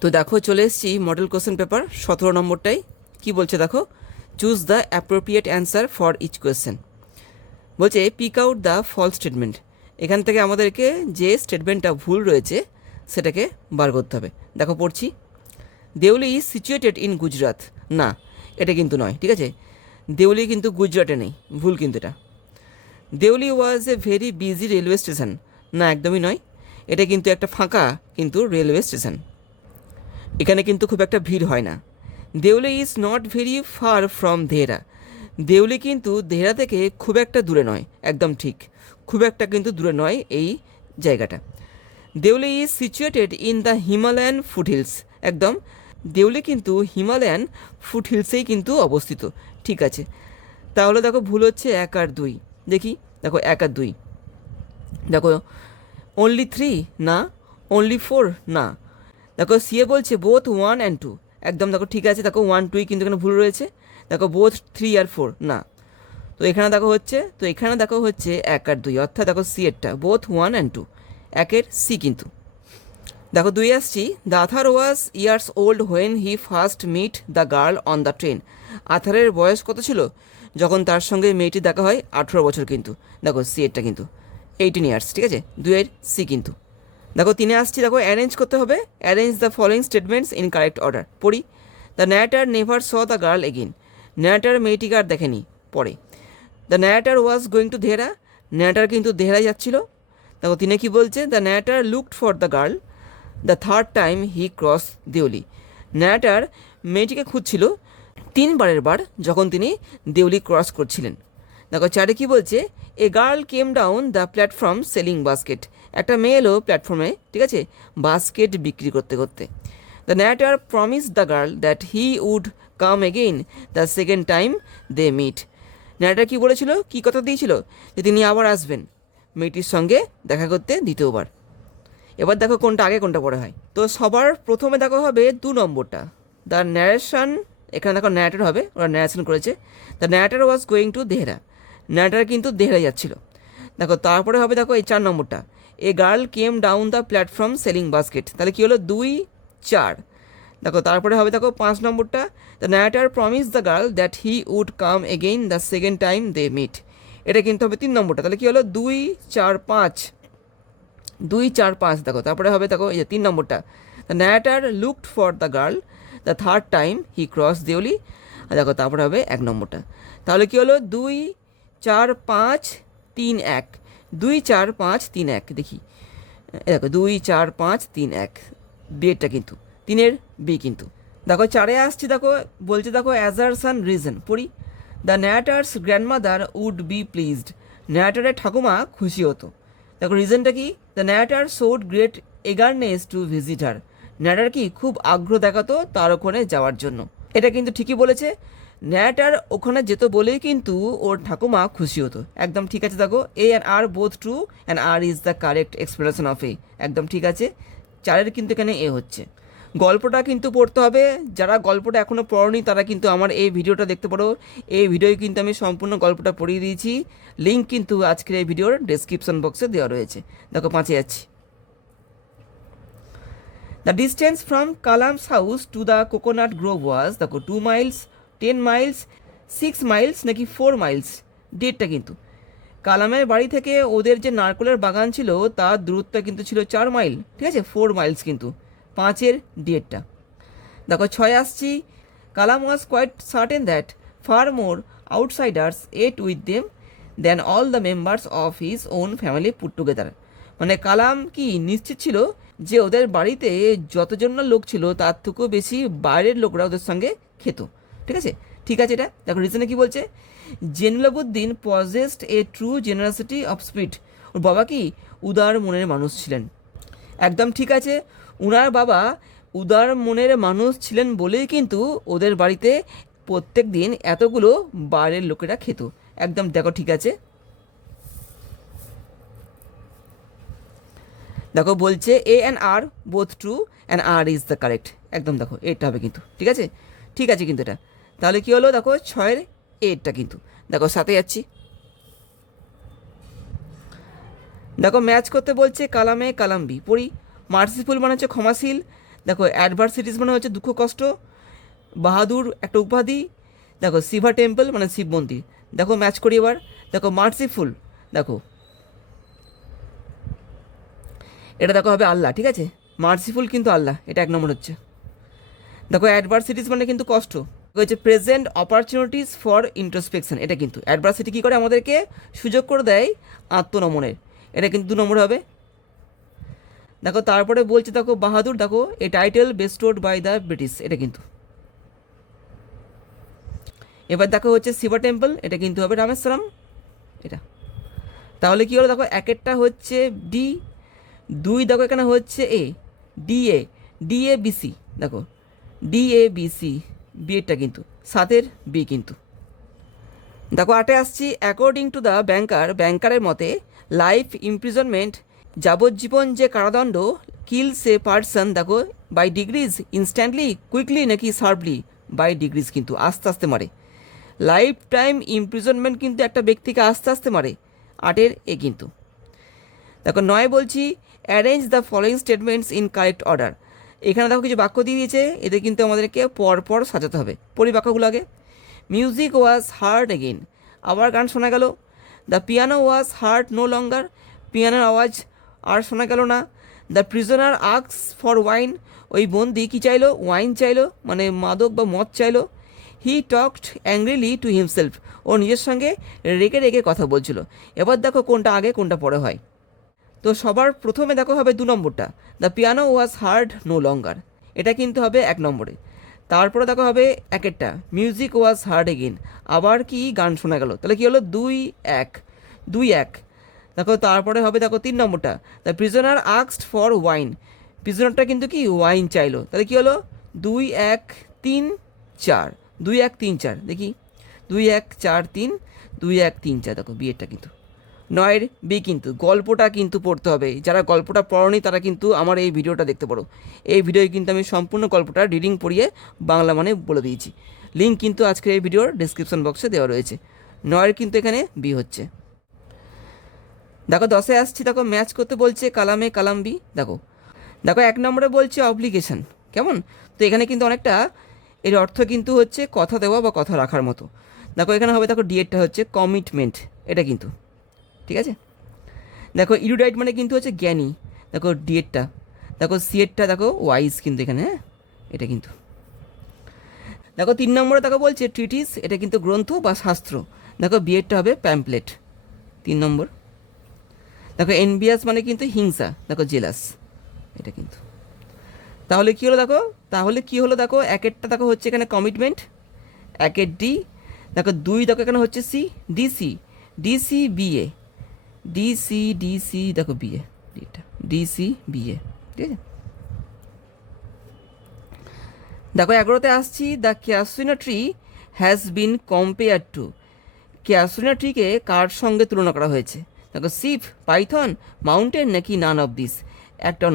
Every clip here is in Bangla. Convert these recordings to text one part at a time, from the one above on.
তো দেখো চলে এসেছি মডেল কোশ্চেন পেপার 17 নম্বরটাই কি বলছে দেখো, choose the appropriate answer for each question. বলছে pick out the false statement. এখান থেকে আমাদেরকে যে স্টেটমেন্টটা ভুল রয়েছে সেটাকে বার করতে হবে। দেখো পড়ছি, Deoli is situated in Gujarat. না, এটা কিন্তু নয়, ঠিক আছে। দেউলি কিন্তু গুজরাটে নেই, ভুল কিন্তু এটা। Deoli was a very busy railway station. না, একদমই নয়, এটা কিন্তু একটা ফাঁকা কিন্তু রেলওয়ে স্টেশন, এখানে কিন্তু খুব একটা ভিড় হয় না। Deoli is not very far from Dehra. Deoli কিন্তু দেহরা থেকে খুব একটা দূরে নয়, একদম ঠিক, খুব একটা কিন্তু দূরে নয় এই জায়গাটা। Deoli is situated in the Himalayan foothills. একদম, দেউলি কিন্তু হিমালয়ান ফুটহিলসেই কিন্তু অবস্থিত, ঠিক আছে। তাহলে দেখো ভুল হচ্ছে 1 আর 2। দেখি, দেখো 1 আর 2, দেখো অনলি 3 না, অনলি 4 না। দেখো সিএ বলছে বোথ 1 অ্যান্ড 2, একদম দেখো ঠিক আছে। দেখো 1 2 কিন্তু এখানে ভুল রয়েছে। দেখো বোথ 3 আর 4 না। তো এখানে দেখো হচ্ছে, তো এখানে দেখো হচ্ছে 1 আর 2, অর্থাৎ দেখো সি এরটা বোথ 1 অ্যান্ড 2, একের সি কিন্তু। দেখো 2 আসছি, the author was years old when he first meet the girl on the train. আথারের বয়স কত ছিল যখন তার সঙ্গে মেয়েটি দেখা হয়? 18 বছর কিন্তু। দেখো সি এরটা কিন্তু 18 ইয়ার্স, ঠিক আছে, 2 এর সি কিন্তু। দেখো 3 আসছি, দেখো অ্যারেঞ্জ করতে হবে। Arrange the following statements in correct order. পড়ি, the narrator never saw the girl again. Narrator মেয়েটিকে আর দেখেনি পরে। The narrator was going to Dehra. Narrator কিন্তু দেহরায় যাচ্ছিল। দেখো 3 কি বলছে, the narrator looked for the girl the third time he cross Deoli. Narrator মেয়েটিকে খুঁজছিল 3বারের বার যখন তিনি দেউলি ক্রস করছিলেন। দেখো 4 কি বলছে, a girl came down the platform selling basket. একটা মেয়ে এলো প্ল্যাটফর্মে, ঠিক আছে, বাস্কেট বিক্রি করতে করতে। The narrator promise the girl that he would come again the second time they meet. Narrator কী বলেছিল, কী কথা দিয়েছিল, যে তিনি আবার আসবেন মেয়েটির সঙ্গে দেখা করতে দ্বিতীয়বার। এবার দেখো কোনটা আগে কোনটা পরে হয়। তো সবার প্রথমে দেখো হবে 2 নম্বরটা, দ্য ন্যারেশন। এখানে দেখো ন্যারেটার হবে, ওরা ন্যারেশন করেছে। The narrator was going to Dehra. Narrator কিন্তু দেহরায় যাচ্ছিল। দেখো তারপরে হবে দেখো এই 4 নম্বরটা, a girl came down the platform selling basket. তাহলে কী হলো, 2 4। দেখো তারপরে হবে দেখো 5 নম্বরটা, the narrator promise the girl that he would come again the second time they meet. এটা কিন্তু হবে 3 নম্বরটা। তাহলে কী হলো, 2 4 5, 2 4 5। দেখো তারপরে হবে দেখো এই যে 3 নম্বরটা, the narrator looked for the girl the third time he cross Deoli. আর দেখো তারপরে হবে 1 নম্বরটা। তাহলে কী হলো, 2 4 5 3 1, 2 4 5 3 1। দেখি, দেখো 2 4 5 3 1, বিয়েরটা কিন্তু 3-এর বি কিন্তু। দেখো 4 আসছি, দেখো বলছে দেখো অ্যাজারসান রিজন। পড়ি, the narrator's grandmother would be pleased. ন্যারেটারের ঠাকুমা খুশি হতো। দেখো রিজনটা কি, the narrator showed great eagerness to visit her. Narrator কি খুব আগ্রহ দেখাতো তার ওখানে যাওয়ার জন্য। এটা কিন্তু ঠিকই বলেছে, ন্যারেটার ওখানে যেত বলেই কিন্তু ওর ঠাকুমা খুশি হতো। একদম ঠিক আছে। দেখো A and R both true and R is the correct explanation of A. একদম ঠিক আছে, 4-এর কিন্তু এখানে এ হচ্ছে। গল্পটা কিন্তু পড়তে হবে, যারা গল্পটা এখনও পড়োনি তারা কিন্তু আমার এই ভিডিওটা দেখতে পারো। এই ভিডিওয় কিন্তু আমি সম্পূর্ণ গল্পটা পড়িয়ে দিয়েছি, লিঙ্ক কিন্তু আজকের এই ভিডিওর ডেসক্রিপশন বক্সে দেওয়া রয়েছে। দেখো 5-এ যাচ্ছি, the distance from Kalam's house to the coconut grove was. দেখো 2 মাইলস, 10 মাইলস, 6 মাইলস নাকি 4 মাইলস। ডেটটা কিন্তু কালামের বাড়ি থেকে ওদের যে নারকেলের বাগান ছিল তার দূরত্ব কিন্তু ছিল 4 মাইল, ঠিক আছে, 4 মাইলস কিন্তু। 5-এর ডেটটা দেখো। 6 আসছি, Kalam was quite certain that far more outsiders ate with them than all the members of his own family put together. মানে কালাম কি নিশ্চিত ছিল যে ওদের বাড়িতে যতজন না লোক ছিল তার থেকেও বেশি বাইরের লোকরা ওদের সঙ্গে খেত, ঠিক আছে। ঠিক আছে, এটা দেখো রিজনে কি বলছে, Zainulabuddin possessed a true generosity of spirit. ওর বাবা কি উদার মনের মানুষ ছিলেন। একদম ঠিক আছে, উনার বাবা উদার মনের মানুষ ছিলেন বলেই কিন্তু ওদের বাড়িতে প্রত্যেক দিন এতগুলো বাইরের লোকেরা খেত। একদম দেখো ঠিক আছে। দেখো বলছে A and R both true and R is the correct. একদম দেখো এটা হবে কিন্তু, ঠিক আছে, ঠিক আছে কিন্তু এটা। তাহলে কী হলো, দেখো 6-এর এরটা কিন্তু। দেখো 7-এ যাচ্ছি, দেখো ম্যাচ করতে বলছে কালামে কালাম বি। পড়ি, মার্সিফুল মানে হচ্ছে ক্ষমাশীল, দেখো অ্যাডভার্সিটিস মানে হচ্ছে দুঃখ কষ্ট, বাহাদুর একটা উপাধি, দেখো শিবা টেম্পল মানে শিব মন্দির, দেখো ম্যাচ করি এবার, দেখো মার্সিফুল, দেখো এটা দেখো হবে আল্লাহ, ঠিক আছে, মার্সিফুল কিন্তু আল্লাহ, এটা 1 নম্বর হচ্ছে। দেখো অ্যাডভার্সিটিস মানে কিন্তু কষ্ট, হচ্ছে প্রেজেন্ট অপরচুনিটিস ফর ইন্ট্রোস্পেকশন, এটা কিন্তু অ্যাডভার্সিটি কী করে আমাদেরকে সুযোগ করে দেয় আত্মনমনের, এটা কিন্তু 2 নম্বর হবে। দেখো তারপরে বলছে দেখো বাহাদুর, দেখো a title bestowed by the British, এটা কিন্তু। এবার দেখো হচ্ছে শিবা টেম্পল, এটা কিন্তু হবে রামেশ্বরম, এটা। তাহলে কী হলো দেখো একেরটা হচ্ছে ডি, 2 দেখো এখানে হচ্ছে এ, DA BC, দেখো DABC, বিয়েরটা কিন্তু 7 বি কিন্তু। দেখো 8 আসছি, অ্যাকর্ডিং টু দ্য ব্যাংকারের মতে লাইফ ইমপ্রিজনমেন্ট, যাবজ্জীবন যে কারাদণ্ড, কিলস এ পার্সন, দেখো বাই ডিগ্রিজ, ইনস্ট্যান্টলি, কুইকলি নাকি শার্পলি, বাই ডিগ্রিজ কিন্তু আস্তে আস্তে মারে। লাইফ টাইম ইমপ্রিজনমেন্ট কিন্তু একটা ব্যক্তিকে আস্তে আস্তে মারে, 8 এ কিন্তু। দেখো 9 বলছি, arrange the following statements in correct order, এখানে দেখো কিছু বাক্য দিয়ে দিয়েছে, এদের কিন্তু আমাদেরকে পরপর সাজাতে হবে। পড়ি বাক্যগুলো আগে। মিউজিক ওয়াজ হার্ড এগেইন, আবার গান শোনা গেল। The piano was heard no longer, পিয়ানোর আওয়াজ আর শোনা গেল না। The prisoner asks for wine, ওই বন্দি কী চাইলো, ওয়াইন চাইলো, মানে মাদক বা মদ চাইলো। He talked angrily to himself, ও নিজের সঙ্গে রেগে রেগে কথা বলছিল। এবার দেখো কোনটা আগে কোনটা পরে হয়। তো সবার প্রথমে দেখো হবে 2 নম্বরটা, the piano was heard no longer, এটা কিন্তু হবে 1 নম্বরে। তারপরে দেখো হবে একেরটা, মিউজিক ওয়াজ হার্ড এগেইন, আবার কি গান শোনা গেল, তাহলে কি হলো 2-1। দেখো তারপরে হবে দেখো 3 নম্বরটা, the prisoner asked for wine, প্রিজনারটা কিন্তু কি ওয়াইন চাইলো, তাহলে কি হলো 2-1-3-4, 2-1-3-4, দেখি 2-1-4-3, 2-1-3-4, দেখো বিয়েরটা কিন্তু। 9 বি কিন্তু, গল্পটা কিন্তু পড়তে হবে, যারা গল্পটা পড়নি তারা কিন্তু আমার এই ভিডিওটা দেখতে পারো, এই ভিডিওয় কিন্তু আমি সম্পূর্ণ গল্পটা রিডিং পড়িয়ে বাংলা মানে বলে দিয়েছি, লিঙ্ক কিন্তু আজকের এই ভিডিওর ডিসক্রিপশন বক্সে দেওয়া রয়েছে। 9 কিন্তু এখানে বি হচ্ছে। দেখো 10 আসছি, দেখো ম্যাচ করতে বলছে কালামে কালাম বি, দেখো 1 নম্বরে বলছে অব্লিগেশন, কেমন, তো এখানে কিন্তু অনেকটা এর অর্থ কিন্তু হচ্ছে কথা দেওয়া বা কথা রাখার মতো। দেখো এখানে হবে দেখো ডিএডটা হচ্ছে কমিটমেন্ট, এটা কিন্তু ঠিক আছে। দেখো ইরুডাইট মানে কিন্তু হচ্ছে জ্ঞানী, দেখো ডিএডটা, দেখো সিএডটা দেখো ওয়াইজ কিন্তু এখানে, হ্যাঁ এটা কিন্তু। দেখো 3 নম্বরে দেখো বলছে ট্রিটিস, এটা কিন্তু গ্রন্থ বা শাস্ত্র, দেখো বিএডটা হবে প্যাম্পলেট, 3 নম্বর। দেখো এনবিয়াস মানে কিন্তু হিংসা, দেখো জেলাস, এটা কিন্তু। তাহলে কী হলো দেখো একেরটা দেখো হচ্ছে এখানে কমিটমেন্ট, 1 ডি, দেখো 2 দেখো এখানে হচ্ছে সি, ডিসি বিএ, ডিসি দেখো বিএ, ডিসি বিএ, ঠিক আছে। দেখো 11তে আসছি, the casuarina tree has been compare to, casuarina ট্রিকে কার সঙ্গে তুলনা করা হয়েছে, দেখো শিপ, পাইথন, মাউন্টেন নাকি নান অফ দিস, একটাও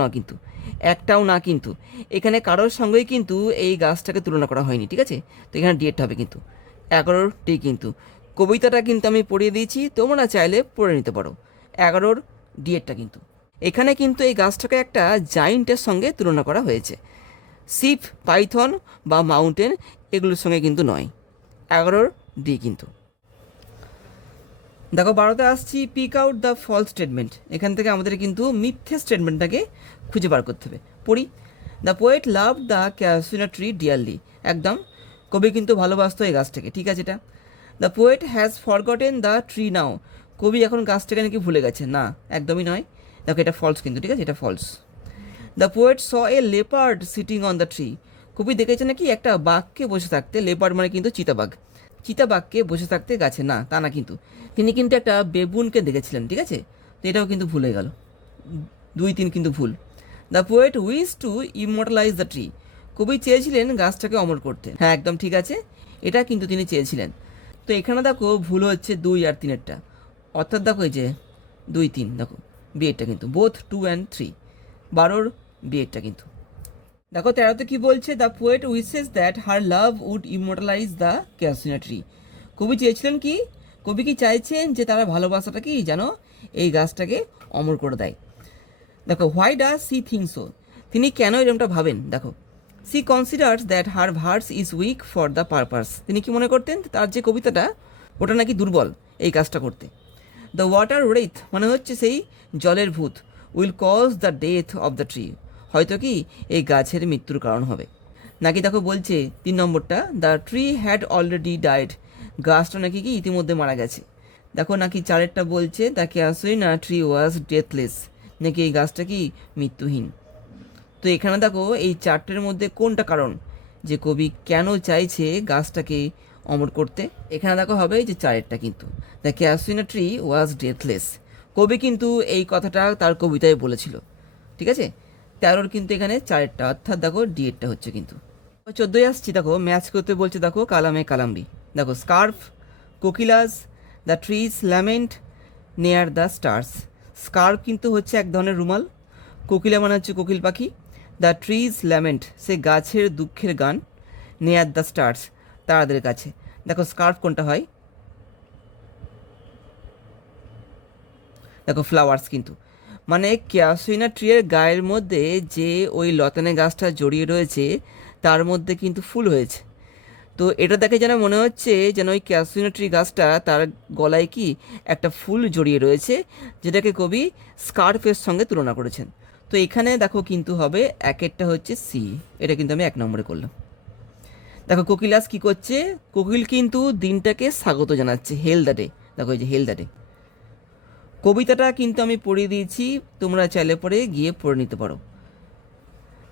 না কিন্তু এখানে কারোর সঙ্গেই কিন্তু এই গাছটাকে তুলনা করা হয়নি, ঠিক আছে। তো এখানে ডিএড হবে কিন্তু 11 ডি কিন্তু। কবিতাটা কিন্তু আমি পড়িয়ে দিয়েছি, তোমরা চাইলে পড়ে নিতে পারো। 11 ডিএডটা কিন্তু এখানে কিন্তু এই গাছটাকে একটা জাইন্টের সঙ্গে তুলনা করা হয়েছে, শিপ, পাইথন বা মাউন্টেন এগুলোর সঙ্গে কিন্তু নয়, 11 ডি কিন্তু। দেখো 12তে আসছি, pick out the false statement, এখান থেকে আমাদের কিন্তু মিথ্যে স্টেটমেন্টটাকে খুঁজে বার করতে হবে। পড়ি। The poet love the casuarina tree dearly, একদম কবি কিন্তু ভালোবাসতো এই গাছটাকে, ঠিক আছে এটা। The poet has forgotten the tree now, কবি এখন গাছটাকে নাকি ভুলে গেছে, না একদমই নয়, দেখো এটা ফলস কিন্তু, ঠিক আছে এটা false. The poet saw a leopard sitting on the tree, কবি দেখেছে নাকি একটা বাঘকে বসে থাকতে, লেপার্ড মানে কিন্তু চিতাবাঘকে বসে থাকতে গাছে, না তা না কিন্তু, তিনি কিন্তু একটা বেবুনকে দেখেছিলেন, ঠিক আছে, তো এটাও কিন্তু ভুলে গেল, 2-3 কিন্তু ভুল। The poet wish to immortalise the tree, কবি চেয়েছিলেন গাছটাকে অমর করতে, হ্যাঁ একদম ঠিক আছে, এটা কিন্তু তিনি চেয়েছিলেন। তো এখানে দেখো ভুল হচ্ছে 2 আর 3-এরটা, অর্থাৎ দেখো এই যে 2-3, দেখো বিয়েরটা কিন্তু বোথ 2 and 3, 12 বিয়েরটা কিন্তু। দেখো 13তে কি বলছে, the poet wishes that her love would immortalise the casuarina tree, কবি চেয়েছিলেন কি, কবি কি চাইছেন যে তারা ভালোবাসাটা কি যেন এই গাছটাকে অমর করে দেয়। দেখো why does she think so, তিনি কেন এরকমটা ভাবেন দেখো, she considers that her verse is weak for the purpose. তিনি কি মনে করতেন, তার যে কবিতাটা ওটা নাকি দুর্বল এই কাজটা করতে। দ্য ওয়াটার রেথ মানে হচ্ছে সেই জলের ভূত, will cause the death of the tree, হয়তো কি এই গাছের মৃত্যুর কারণ হবে। নাকি দেখো বলছে 3 নম্বরটা, the tree had already died, গাছটা নাকি কি ইতিমধ্যে মারা গেছে। দেখো নাকি 4টা বলছে the casuarina tree was deathless, নাকি এই গাছটা কি মৃত্যুহীন। তো এখানে দেখো এই 4টের মধ্যে কোনটা কারণ যে কবি কেন চাইছে গাছটাকে অমর করতে, এখানে দেখো হবে যে 4টা কিন্তু the casuarina tree was deathless. কবি কিন্তু এই কথাটা তার কবিতায় বলেছিল, ঠিক আছে। 13 কিন্তু এখানে 4টা, অর্থাৎ দেখো ডি-এরটা হচ্ছে কিন্তু। 14 আসছি, দেখো ম্যাচ করতে বলছে, দেখো কালামে কালামরি, দেখো স্কার্ফ, কোকিলাস, the trees lament near the stars. Scarf কিন্তু হচ্ছে এক ধরনের রুমাল, কোকিলা মানে হচ্ছে কোকিল পাখি, দ্য ট্রিজ ল্যামেন্ট সে গাছের দুঃখের গান, নেয়ার দ্য স্টার্স তারাদের কাছে। দেখো স্কার্ফ কোনটা হয়, দেখো ফ্লাওয়ার্স কিন্তু, মানে ক্যাসুইনা ট্রিয়ের গায়ের মধ্যে যে ওই লতানে গাছটা জড়িয়ে রয়েছে তার মধ্যে কিন্তু ফুল হয়েছে। তো এটা দেখে যেন মনে হচ্ছে যেন ওই ক্যাসুইনা ট্রি গাছটা তার গলায় কি একটা ফুল জড়িয়ে রয়েছে, যেটাকে কবি স্কার্ফের সঙ্গে তুলনা করেছেন। তো এখানে দেখো কিন্তু হবে 1-এরটা হচ্ছে সি, এটা কিন্তু আমি 1 নম্বরে করলাম। দেখো কোকিলাস কি করছে, কোকিল কিন্তু দিনটাকে স্বাগত জানাচ্ছে, হেল দ্য ডে, দেখো এই যে হেল দ্য ডে। কবিতাটা কিন্তু আমি পড়িয়ে দিয়েছি, তোমরা চাইলে পরে গিয়ে পড়ে নিতে পারো।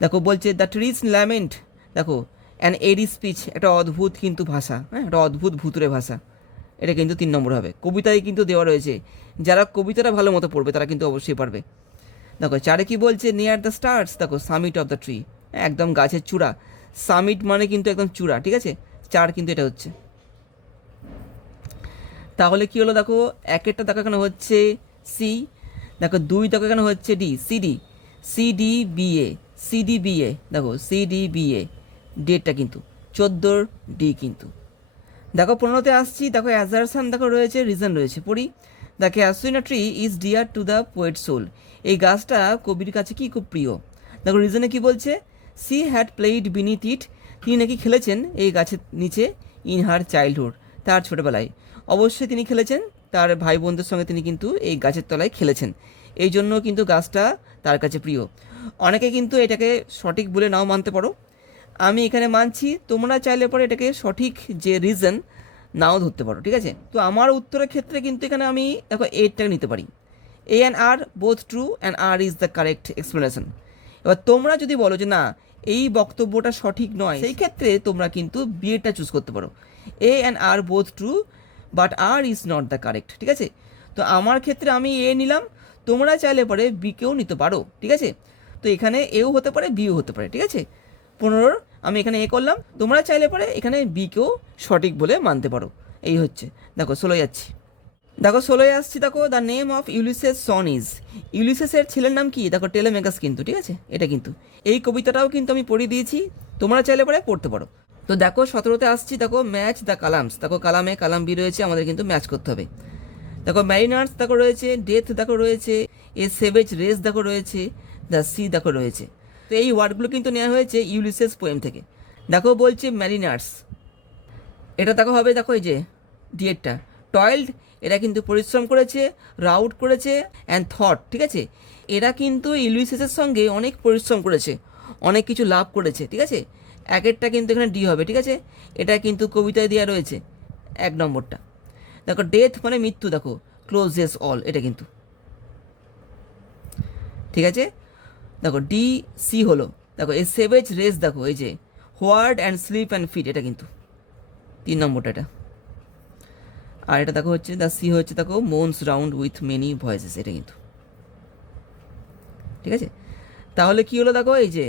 দেখো বলছে দ্য ট্রিজ ল্যামেন্ট, দেখো অ্যান এরি স্পিচ, একটা অদ্ভুত কিন্তু ভাষা, হ্যাঁ একটা অদ্ভুত ভুতুরে ভাষা, এটা কিন্তু 3 নম্বর হবে। কবিতায় কিন্তু দেওয়া রয়েছে, যারা কবিতাটা ভালো মতো পড়বে তারা কিন্তু অবশ্যই পারবে। দেখো 4 কি বলছে, নিয়ার দ্য স্টার্স, দেখো সামিট অফ দ্য ট্রি, একদম গাছের চূড়া, সামিট মানে কিন্তু একদম চূড়া, ঠিক আছে। 4 কিন্তু এটা হচ্ছে। তাহলে কি হলো, দেখো 1-এরটা দেখো এখানে হচ্ছে সি, দেখো 2 দেখো এখানে হচ্ছে ডি, সিডি, সিডি বিএ, দেখো সিডি বিএ, ডেটটা কিন্তু 14 ডি কিন্তু। দেখো 15তে আসছি, দেখো অ্যাজারশন দেখো রয়েছে, রিজন রয়েছে, পড়ি। The casuarina tree is dear to the poet soul, এই গাছটা কবির কাছে কি খুব প্রিয়। দেখো রিজনে কি বলছে, সি হ্যাড প্লেইড বিনিথ ইট, তিনি নাকি খেলেছেন এই গাছের নিচে, ইন হার চাইল্ডহুড, তার ছোটোবেলায় অবশ্যই তিনি খেলেছেন, তার ভাই বোনদের সঙ্গে তিনি কিন্তু এই গাছের তলায় খেলেছেন, এই জন্য কিন্তু গাছটা তার কাছে প্রিয়। অনেকে কিন্তু এটাকে সঠিক বলে নাও মানতে পারো, আমি এখানে মানছি, তোমরা চাইলে পরে এটাকে সঠিক যে রিজন নাও ধরতে পারো, ঠিক আছে। তো আমার উত্তরের ক্ষেত্রে কিন্তু এখানে আমি দেখো এরটাকে নিতে পারি, A and R both true and R is the correct explanation. এবার তোমরা যদি বলো যে না এই বক্তব্যটা সঠিক নয়, সেই ক্ষেত্রে তোমরা কিন্তু বিএটা চুজ করতে পারো, A and R both true but R is not the correct, ঠিক আছে। তো আমার ক্ষেত্রে আমি এ নিলাম, তোমরা চাইলে পরে বিকেও নিতে পারো, ঠিক আছে। তো এখানে এও হতে পারে বিও হতে পারে, ঠিক আছে। 15 আমি এখানে এ করলাম, তোমরা চাইলে পরে এখানে বিকেও সঠিক বলে মানতে পারো, এই হচ্ছে। দেখো 16 যাচ্ছি, দেখো 16 আসছি, দেখো the name of Ulysses son is, ইউলিসেসের ছেলের নাম কি, দেখো টেলেমেকাস কিন্তু, ঠিক আছে। এটা কিন্তু এই কবিতাটাও কিন্তু আমি পড়িয়ে দিয়েছি, তোমরা চাইলে পরে পড়তে পারো। তো দেখো 17তে আসছি, দেখো ম্যাচ দ্য কালামস, দেখো কালামে কালাম বি রয়েছে, আমাদের কিন্তু ম্যাচ করতে হবে। দেখো ম্যারিনার্স দেখো রয়েছে, ডেথ দেখো রয়েছে, এ সেভেজ রেস দেখো রয়েছে, দ্য সি দেখো রয়েছে। তো এই ওয়ার্ডগুলো কিন্তু নেওয়া হয়েছে ইউলিসেস পোয়েম থেকে। দেখো বলছে ম্যারিনার্স, এটা দেখো হবে, দেখো এই যে ডিএরটা টয়েলড, এরা কিন্তু পরিশ্রম করেছে, রাউট করেছে অ্যান্ড থট, ঠিক আছে। এরা কিন্তু ইউলিসেসের সঙ্গে অনেক পরিশ্রম করেছে, অনেক কিছু লাভ করেছে, ঠিক আছে। 1-এরটা কিন্তু এখানে ডি হবে, ঠিক আছে। এটা কিন্তু কবিতায় দেওয়া রয়েছে 1 নম্বরটা। দেখো ডেথ মানে মৃত্যু, দেখো ক্লোজেস অল, এটা কিন্তু ঠিক আছে। দেখো ডি সি হলো, দেখো এই সেভেজ রেস, দেখো এই যে হোয়ার্ড অ্যান্ড স্লিপ অ্যান্ড ফিট, এটা কিন্তু 3 নম্বরটা এটা। আর এটা দেখো হচ্ছে দ্য সি হচ্ছে, দেখো মোনস রাউন্ড উইথ মেনি ভয়েসেস, এটা কিন্তু ঠিক আছে। তাহলে কি হলো, দেখো এই যে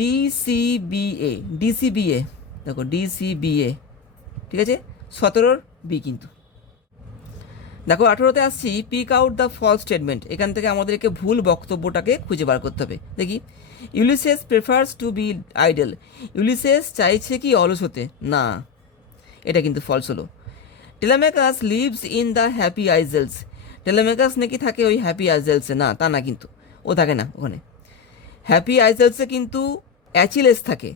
ডিসিবিএ, ডিসিবিএ, দেখো ডিসিবিএ, ঠিক আছে। 17 বি কিন্তু। দেখো 18তে আসছি, pick out the false statement, এখান থেকে আমাদেরকে ভুল বক্তব্যটাকে খুঁজে বার করতে হবে। দেখি, Ulysses prefers to be idle, Ulysses চাইছে কি অলস হতে, না এটা কিন্তু ফলস হলো। Telemachus lives in the happy isles, Telemachus নাকি থাকে ওই হ্যাপি আইজেলসে, না তা না কিন্তু, ও থাকে না ওখানে। হ্যাপি আইসেলসে কিন্তু অ্যাচিলেস থাকে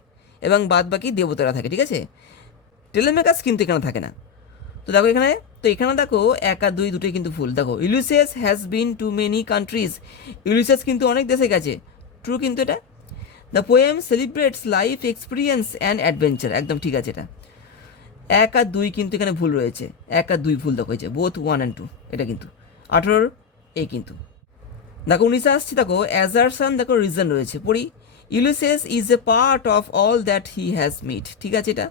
এবং বাদ বাকি দেবতারা থাকে, ঠিক আছে? টেলেমেকাস কিন্তু এখানে থাকে না। তো দেখো এখানে দেখো 1 আর 2 দুটোই কিন্তু ভুল। দেখো Ulysses has been to many countries, Ulysses কিন্তু অনেক দেশে গেছে, ট্রু কিন্তু এটা। The poem celebrates life experience and adventure, একদম ঠিক আছে এটা। 1 আর 2 কিন্তু এখানে ভুল রয়েছে, 1 আর 2 ভুল দেখো, হয়েছে বোথ 1 and 2, এটা কিন্তু 18 এই কিন্তু। দেখো 19 আসছি, দেখো অ্যাজারশন, দেখো রিজন রয়েছে, পড়ি। Ulysses is a part of all that he has met, ঠিক আছে এটা।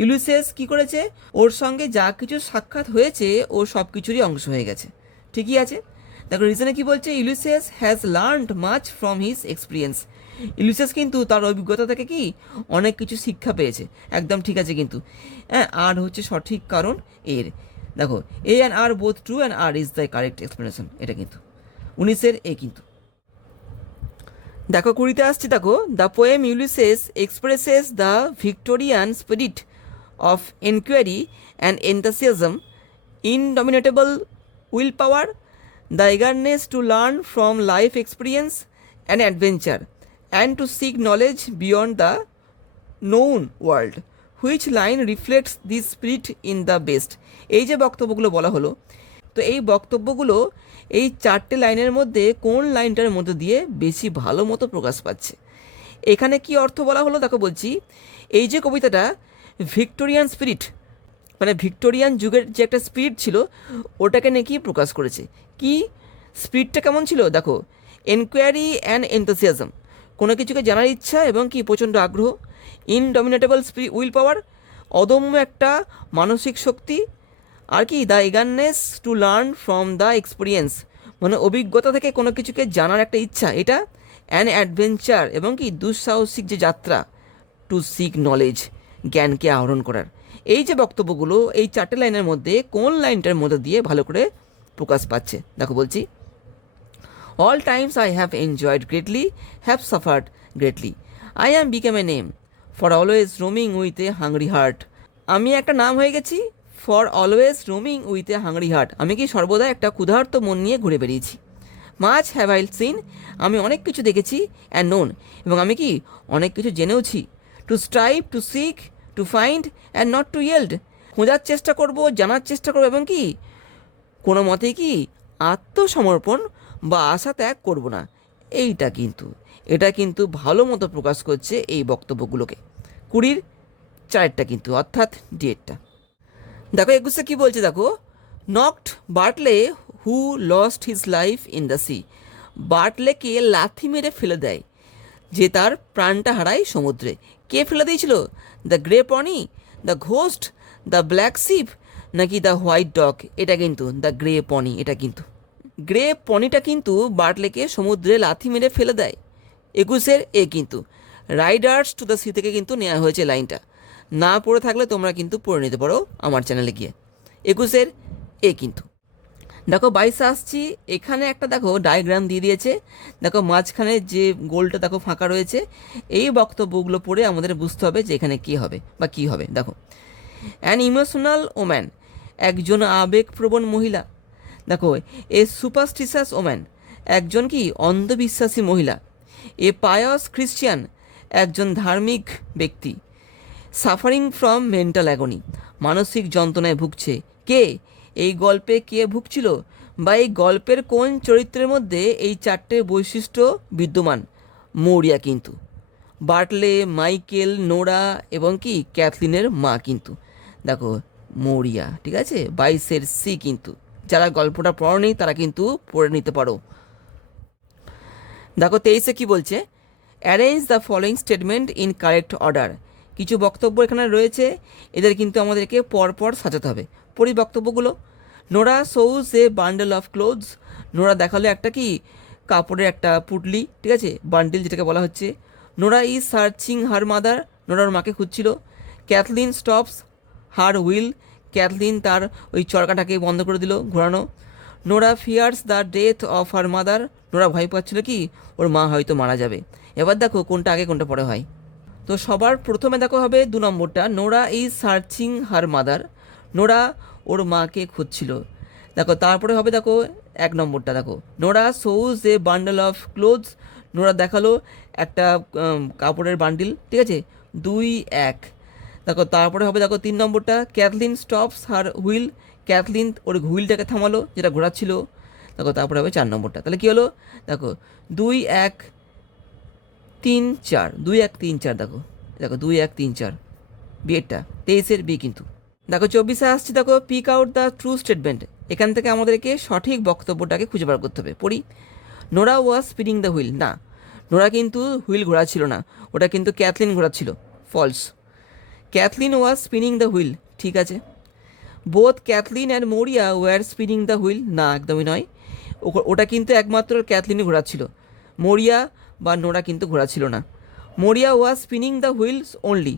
ইউলিসিয়াস কি করেছে, ওর সঙ্গে যা কিছু সাক্ষাৎ হয়েছে ও সব কিছুরই অংশ হয়ে গেছে, ঠিকই আছে। দেখো রিজনে কি বলছে, Ulysses has learned much from his experience, Ulysses কিন্তু তার অভিজ্ঞতা থেকে কি অনেক কিছু শিক্ষা পেয়েছে, একদম ঠিক আছে কিন্তু। হ্যাঁ, আর হচ্ছে সঠিক কারণ এর। দেখো A and R both true and R is the correct explanation, এটা কিন্তু 19-এর এ কিন্তু। দেখো 20-তে আসছি, দেখো the poem Ulysses expresses the Victorian spirit of enquiry and enthusiasm, indomitable will power, the eagerness to learn from life experience and adventure and to seek knowledge beyond the known world, which line reflects this spirit in the best। এই যে বক্তব্যগুলো বলা হলো, তো এই বক্তব্যগুলো এই 4টে লাইনের মধ্যে কোন লাইনটার মধ্যে দিয়ে বেশি ভালো মতো প্রকাশ পাচ্ছে? এখানে কি অর্থ বলা হলো দেখো, বলছি এই যে কবিতাটা ভিক্টোরিয়ান স্পিরিট, মানে ভিক্টোরিয়ান যুগের যে একটা স্পিরিট ছিল ওটাকে নাকি প্রকাশ করেছে। কি স্পিরিটটা কেমন ছিল দেখো, এনকোয়ারি অ্যান্ড এনথুসিয়াজম, কোনো কিছুকে জানার ইচ্ছা এবং কি প্রচণ্ড আগ্রহ, ইনডমিনেটেবল উইল পাওয়ার, অদম্য একটা মানসিক শক্তি, আর কি the eagerness to learn from the experience, মানে অভিজ্ঞতা থেকে কোনো কিছুকে জানার একটা ইচ্ছা এটা, অ্যান অ্যাডভেঞ্চার, এবং কি দুঃসাহসিক যে যাত্রা, টু সিক নলেজ, জ্ঞানকে আহরণ করার। এই যে বক্তব্যগুলো এই 4টে লাইনের মধ্যে কোন লাইনটার মধ্যে দিয়ে ভালো করে প্রকাশ পাচ্ছে দেখো, বলছি all Times I have enjoyed greatly, have suffered greatly, I am become a name for always roaming with a hungry heart, আমি একটা নাম হয়ে গেছি for always roaming with a hungry heart, আমি কি সর্বদা একটা ক্ষুধার্ত মন নিয়ে ঘুরে বেরিয়েছি। মাচ হ্যাভ আই সিন, আমি অনেক কিছু দেখেছি, অ্যান্ড নোন, এবং আমি কি অনেক কিছু জেনেওছি। To strive, to seek, to find and not to yield, খোঁজার চেষ্টা করব, জানার চেষ্টা করবো, এবং কি কোনো মতেই কি আত্মসমর্পণ বা আশা ত্যাগ করব না। এটা কিন্তু ভালো মতো প্রকাশ করছে এই বক্তব্যগুলোকে। 20-র 4টা কিন্তু, অর্থাৎ ডিএটটা। দেখো 21-এ কী বলছে দেখো, knocked Bartley who lost his life in the sea, বার্টলেকে লাথি মেরে ফেলে দেয় যে তার প্রাণটা হারায় সমুদ্রে। কে ফেলে দিয়েছিল? The grey pony, the ghost, the black ship, নাকি দ্য হোয়াইট ডগ? এটা কিন্তু দ্য গ্রে পনি, এটা কিন্তু গ্রে পনিটা কিন্তু বার্টলেকে সমুদ্রে লাথি মেরে ফেলে দেয়। 21-এর এ কিন্তু, রাইডার্স টু দ্য সি থেকে কিন্তু নেওয়া হয়েছে লাইনটা, না পড়ে থাকলে তোমরা কিন্তু পড়ে নিতে পারো আমার চ্যানেলে গিয়ে। 21-এর এ কিন্তু। দেখো 22 আসছি, এখানে একটা দেখো ডায়াগ্রাম দিয়ে দিয়েছে, দেখো মাঝখানে যে গোলটা দেখো ফাঁকা রয়েছে, এই বক্তব্যগুলো পড়ে আমাদের বুঝতে হবে যে এখানে কী হবে বা কী হবে। দেখো অ্যান ইমোশনাল ওম্যান, একজন আবেগপ্রবণ মহিলা। দেখো এ সুপারস্টিশাস ওম্যান, একজন কি অন্ধবিশ্বাসী মহিলা। এ পায়াস খ্রিশ্চিয়ান, একজন ধার্মিক ব্যক্তি। সাফারিং ফ্রম মেন্টাল অ্যাগনি, মানসিক যন্ত্রণায় ভুগছে। কে এই গল্পে কে ভুগছিল, বা এই গল্পের কোন চরিত্রের মধ্যে এই 4টে বৈশিষ্ট্য বিদ্যমান? মৌরিয়া কিন্তু, বার্টলে, মাইকেল, নোরা এবং কি ক্যাথলিনের মা কিন্তু। দেখো মৌরিয়া, ঠিক আছে। 22-এর সি কিন্তু, যারা গল্পটা পড়েনি তারা কিন্তু পড়ে নিতে পারো। দেখো 23-এ কি বলছে, arrange the following statement in correct order, কিছু বক্তব্য এখানে রয়েছে, এদের কিন্তু আমাদেরকে পরপর সাজাতে হবে। পড়ি বক্তব্যগুলো। Nora shows a bundle of clothes, Nora দেখালো একটা কি কাপড়ের একটা পুটলি, ঠিক আছে, বান্ডেল যেটাকে বলা হচ্ছে। Nora is searching her mother, নোরার মাকে খুঁজছিল। Cathleen stops her wheel, Cathleen তার ওই চরকাটাকে বন্ধ করে দিল ঘোরানো। Nora fears the death of her mother, Nora ভয় পাচ্ছিল কি ওর মা হয়তো মারা যাবে। এবার দেখো কোনটা আগে কোনটা পরে হয়। তো সবার প্রথমে দেখো হবে 2 নম্বরটা, Nora is searching her mother, Nora ওর মাকে খুঁজছিল। দেখো তারপরে হবে দেখো 1 নম্বরটা, দেখো Nora shows a bundle of clothes, Nora দেখালো একটা কাপড়ের বান্ডিল, ঠিক আছে, 2-1। দেখো তারপরে হবে, দেখো 3 নম্বরটা, Kathleen stops her wheel, Kathleen ওর হুইলটাকে থামালো যেটা ঘোরাচ্ছিল। দেখো তারপরে হবে 4 নম্বরটা, তাহলে কী হলো, দেখো 2-1-3-4, 2-1-3-4, দেখো দেখো 2-1-3-4, বিয়েরটা 23-এর বি কিন্তু। দেখো 24-এ আসছি, দেখো pick out the true statement. এখান থেকে আমাদেরকে সঠিক বক্তব্যটাকে খুঁজে বার করতে হবে। পড়ি, Nora was spinning the wheel, না, নোরা কিন্তু হুইল ঘোরাচ্ছিল না, ওটা কিন্তু ক্যাথলিন ঘোরাচ্ছিল, false. Cathleen was spinning the wheel, ঠিক আছে। Both Cathleen and Maurya were spinning the wheel, না, একদমই নয়, ওটা কিন্তু একমাত্র ক্যাথলিনই ঘোরাচ্ছিল, মোরিয়া বা নোরা কিন্তু ঘোরাচ্ছিল না। Moria was spinning the wheels only,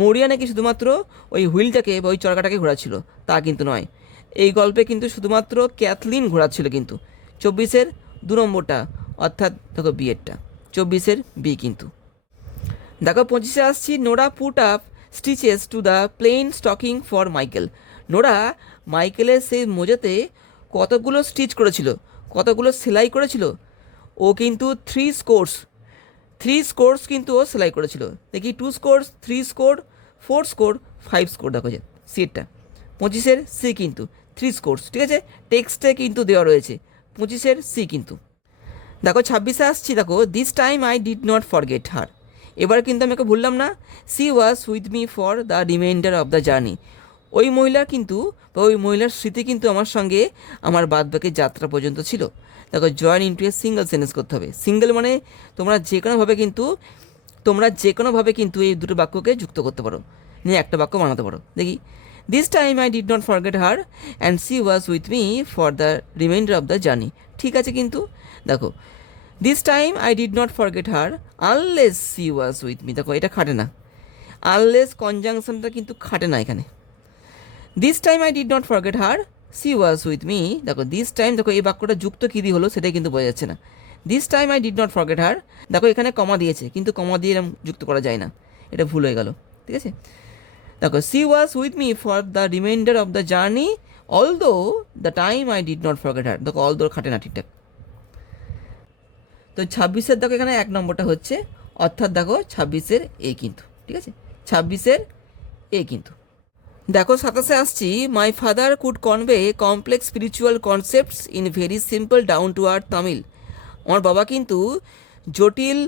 Moria নাকি শুধুমাত্র ওই হুইলটাকে বা ওই চরকাটাকে ঘোরাচ্ছিল, তা কিন্তু নয়। এই গল্পে কিন্তু শুধুমাত্র ক্যাথলিন ঘোরাচ্ছিল কিন্তু। 24-এর 2 নম্বরটা, অর্থাৎ দেখো বিয়েরটা, 24-এর বি কিন্তু। দেখো 25-এ আসছি, Nora put up stitches to the plain stocking for Michael. নোরা মাইকেলের সেই মোজাতে কতগুলো স্টিচ করেছিল, কতগুলো সেলাই করেছিল, ও কিন্তু 3 স্কোর্স কিন্তু ও সেলাই করেছিল। দেখি 2 স্কোর্স, 3 স্কোর, 4 স্কোর, 5 স্কোর, দেখো যে সিটটা 25-এর সি কিন্তু 3 স্কোর্স, ঠিক আছে, টেক্সটে কিন্তু দেওয়া রয়েছে 25-এর সি কিন্তু। দেখো 26-এ আসছি, দেখো this time I did not forget her, এবার কিন্তু আমি ওকে ভুললাম না, she was with me for the reminder of the journey. ওই মহিলা কিন্তু বা ওই মহিলার স্মৃতি কিন্তু আমার সঙ্গে আমার বাদবাকি যাত্রা পর্যন্ত ছিল। দেখো join into a single sentence করতে হবে। সিঙ্গেল মানে তোমরা যে কোনোভাবে কিন্তু এই দুটো বাক্যকে যুক্ত করতে পারো, নিয়ে একটা বাক্য বানাতে পারো। দেখি, this time I did not forget her and C was with me for the reminder of the journey, ঠিক আছে কিন্তু। দেখো this time I did not forget her unless C was with me, দেখো এটা খাটে না, আনলেস কনজাংশনটা কিন্তু খাটে না এখানে। This time I did not forget her C was with me, দেখো দিস টাইম, দেখো এই বাক্যটা যুক্ত কী দিয়ে হলো সেটাই কিন্তু বোঝা যাচ্ছে না। This time I did not forget her, দেখো এখানে কমা দিয়েছে কিন্তু কমা দিয়ে এরকম যুক্ত করা যায় না, এটা ভুল হয়ে গেল, ঠিক আছে। দেখো she was with me for the reminder of the journey although the time I did not forget her, দেখো অলদো খাটে না ঠিকঠাক। তো 26-এর দেখো এখানে 1 নম্বরটা হচ্ছে, অর্থাৎ দেখো 26-এর এ কিন্তু, ঠিক আছে, 26-এর এ কিন্তু। দেখো 27-এ আসছি, my father could convey complex spiritual concepts in very simple down to earth Tamil. আমার বাবা কিন্তু জটিল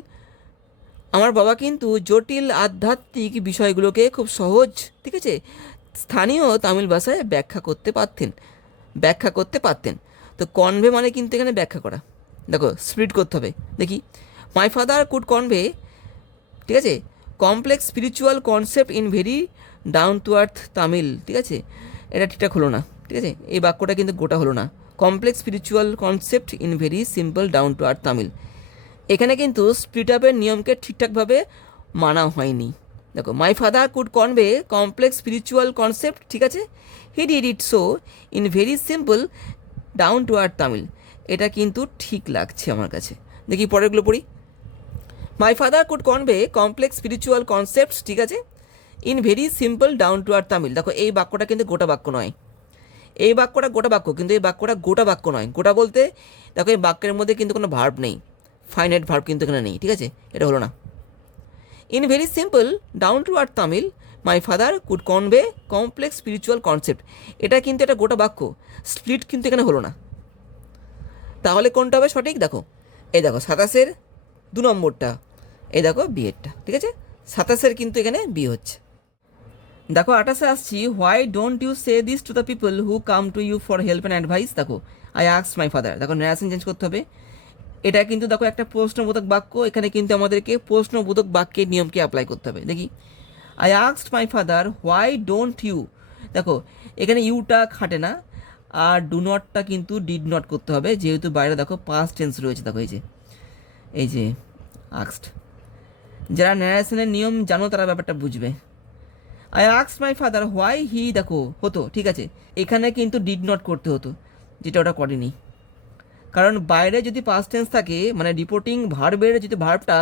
জটিল আধ্যাত্মিক বিষয়গুলোকে খুব সহজ, ঠিক আছে, স্থানীয় তামিল ভাষায় ব্যাখ্যা করতে পারতেন। তো কনভে মানে কিন্তু এখানে ব্যাখ্যা করা, দেখো স্প্লিট করতে হবে। দেখি, মাই ফাদার কুড কনভে, ঠিক আছে, complex spiritual concept in very down to earth Tamil, ঠিক আছে, এটা ঠিকঠাক হলো না, ঠিক আছে, এই বাক্যটা কিন্তু গোটা হলো না। Complex spiritual concept in very simple down to earth Tamil, এখানে কিন্তু স্প্লিট আপের নিয়মকে ঠিকঠাকভাবে মানা হয়নি। দেখো my father could convey complex spiritual concept, ঠিক আছে, he did it so in very simple down to earth Tamil, এটা কিন্তু ঠিক লাগছে আমার কাছে। দেখি পরেরগুলো পড়ি, my father could convey complex spiritual concepts, ঠিক আছে, in very simple down to earth Tamil. দেখো এই বাক্যটা কিন্তু গোটা বাক্য নয়, এই বাক্যটা গোটা বাক্য কিন্তু এই বাক্যটা গোটা বাক্য নয়। গোটা বলতে দেখো এই বাক্যের মধ্যে কিন্তু কোনো ভার্ব নেই, ফাইনাইট ভার্ব কিন্তু এখানে নেই, ঠিক আছে, এটা হলো না। In very simple down to earth Tamil my father could convey complex spiritual concept, এটা কিন্তু এটা গোটা বাক্য, স্প্লিট কিন্তু এখানে হলো না। তাহলে কোনটা হবে সঠিক, দেখো এই দেখো 27-এর 2 নম্বরটা, এই দেখো বিয়েরটা, ঠিক আছে, 27-এর কিন্তু এখানে বি হচ্ছে। দেখো 28-এ আসছি, why don't you say this to the people who come to you for help and advice. দেখো আই আস্কড মাই ফাদার, দেখো ন্যারেশন চেঞ্জ করতে হবে, এটা কিন্তু দেখো একটা প্রশ্নবোধক বাক্য, এখানে কিন্তু আমাদেরকে প্রশ্নবোধক বাক্যের নিয়মকে অ্যাপ্লাই করতে হবে। দেখি, I asked my father why don't you, দেখো এখানে ইউটা খাটে না, আর ডু নটটা কিন্তু ডিড নট করতে হবে, যেহেতু বাইরে দেখো পাস্ট টেন্স রয়েছে। দেখো এই যে আস্কড, যারা ন্যারেশনের নিয়ম জানো তারা ব্যাপারটা বুঝবে। I asked my father why he, দেখো হতো, ঠিক আছে, এখানে কিন্তু ডিড নট করতে হতো, যেটা ওটা করেনি, কারণ বাইরে যদি পাস্ট টেন্স থাকে, মানে রিপোর্টিং ভার্বের যদি ভার্বটা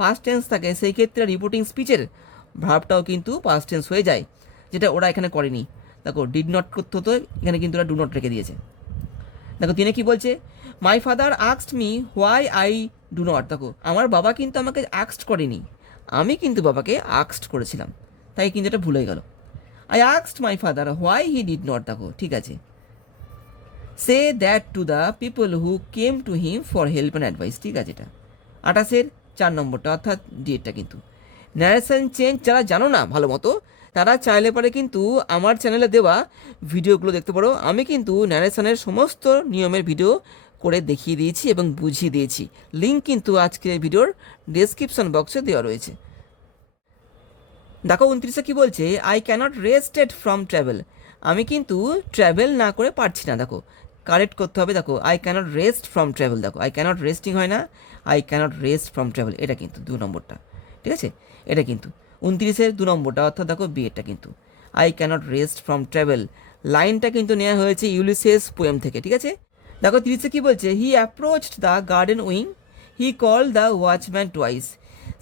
পাস্ট টেন্স থাকে, সেই ক্ষেত্রে রিপোর্টিং স্পিচের ভার্বটাও কিন্তু পাস্ট টেন্স হয়ে যায়, যেটা ওরা এখানে করেনি। দেখো ডিড নট করতে হতো, এখানে কিন্তু ওরা ডু নট রেখে দিয়েছে। দেখো তিনি কি বলছে, my father asked me why I do not, দেখো আমার বাবা কিন্তু আমাকে আস্কড করেনি, আমি কিন্তু বাবাকে আস্কড করেছিলাম, তাই কিন্তু এটা ভুলে গেল। I asked my father why he did not, দেখো ঠিক আছে। Say that two the people who came to him for help and advice, ঠিক আছে। এটা 28-এর 4 নম্বরটা, অর্থাৎ ডিএটা কিন্তু ন্যারেশন চেঞ্জ। যারা জানো না ভালো মতো, তারা চাইলে পারে কিন্তু আমার চ্যানেলে দেওয়া ভিডিওগুলো দেখতে পারো। আমি কিন্তু ন্যারেশনের সমস্ত নিয়মের ভিডিও করে দেখিয়ে দিয়েছি এবং বুঝিয়ে দিয়েছি। লিঙ্ক কিন্তু আজকের ভিডিওর ডেসক্রিপশন বক্সে দেওয়া রয়েছে। দেখো 29-এ কী বলছে, I cannot rested from travel, আমি কিন্তু ট্রাভেল না করে পারছি না। দেখো কারেক্ট করতে হবে, দেখো I cannot rest from travel, দেখো আই ক্যানট রেস্টিং হয় না, I cannot rest from travel, এটা কিন্তু 2 নম্বরটা, ঠিক আছে। এটা কিন্তু 29-এর 2 নম্বরটা, অর্থাৎ দেখো বিয়েটা কিন্তু I cannot rest from travel লাইনটা কিন্তু নেওয়া হয়েছে ইউলিসিয়াস পোয়েম থেকে, ঠিক আছে। দেখো 30-এ কী বলছে, he approached the garden wing, he call the watchman twice,